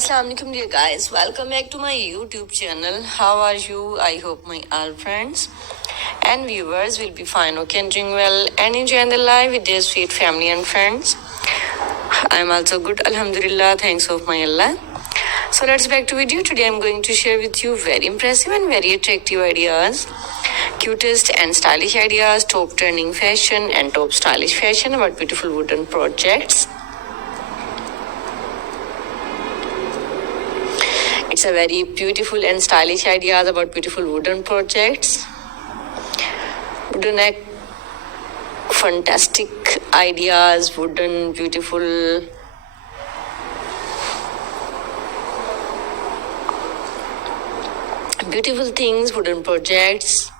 Assalamu alaikum dear guys, welcome back to my YouTube channel. How are you? I hope my all friends and viewers will be fine, okay, and doing well and enjoying the life with their sweet family and friends. I'm also good, alhamdulillah, thanks of my Allah. So let's back to video. Today I'm going to share with you very impressive and very attractive ideas, cutest and stylish ideas, top trending fashion and top stylish fashion about beautiful wooden projects. It's a very beautiful and stylish ideas about beautiful wooden projects. Wooden fantastic ideas, wooden beautiful things, wooden projects,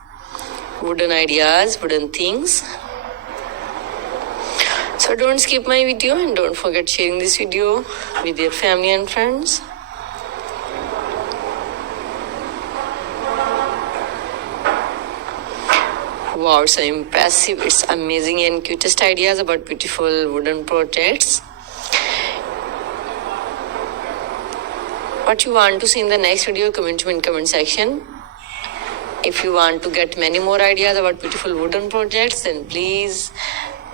wooden ideas, wooden things. So don't skip my video and don't forget sharing this video with your family and friends. Wow, so impressive. It's amazing and cutest ideas about beautiful wooden projects. What you want to see in the next video, comment in comment section. If you want to get many more ideas about beautiful wooden projects, then please,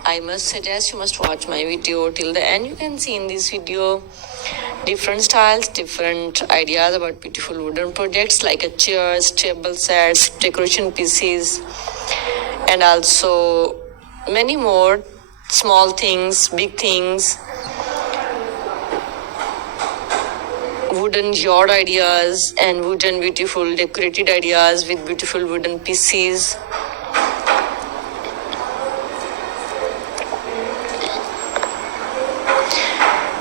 I must suggest you must watch my video till the end. You can see in this video different styles, different ideas about beautiful wooden projects like a chairs, table sets, decoration pieces, and also many more small things, big things, wooden yard ideas and wooden beautiful decorated ideas with beautiful wooden pieces.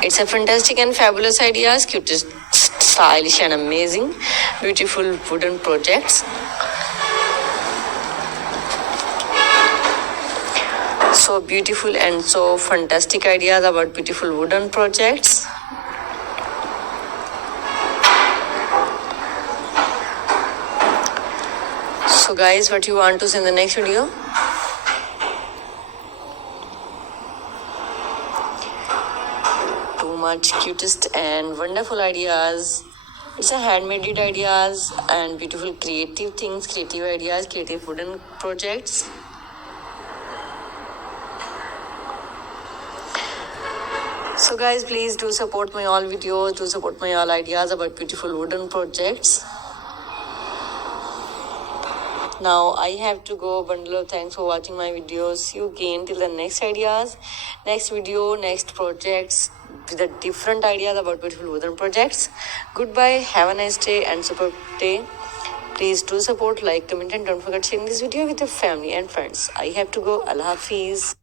It's a fantastic and fabulous ideas, cutest, stylish and amazing, beautiful wooden projects. So beautiful and so fantastic ideas about beautiful wooden projects. So guys, what you want to see in the next video? Too much cutest and wonderful ideas. It's a handmade ideas and beautiful creative things, creative ideas, creative wooden projects. So guys, please do support my all videos, do support my all ideas about beautiful wooden projects. Now I have to go. Bundle of thanks for watching my videos. See you again till the next ideas, next video, next projects with a different ideas about beautiful wooden projects. Goodbye, have a nice day and superb day. Please do support, like, comment and don't forget sharing this video with your family and friends. I have to go. Allah Hafiz.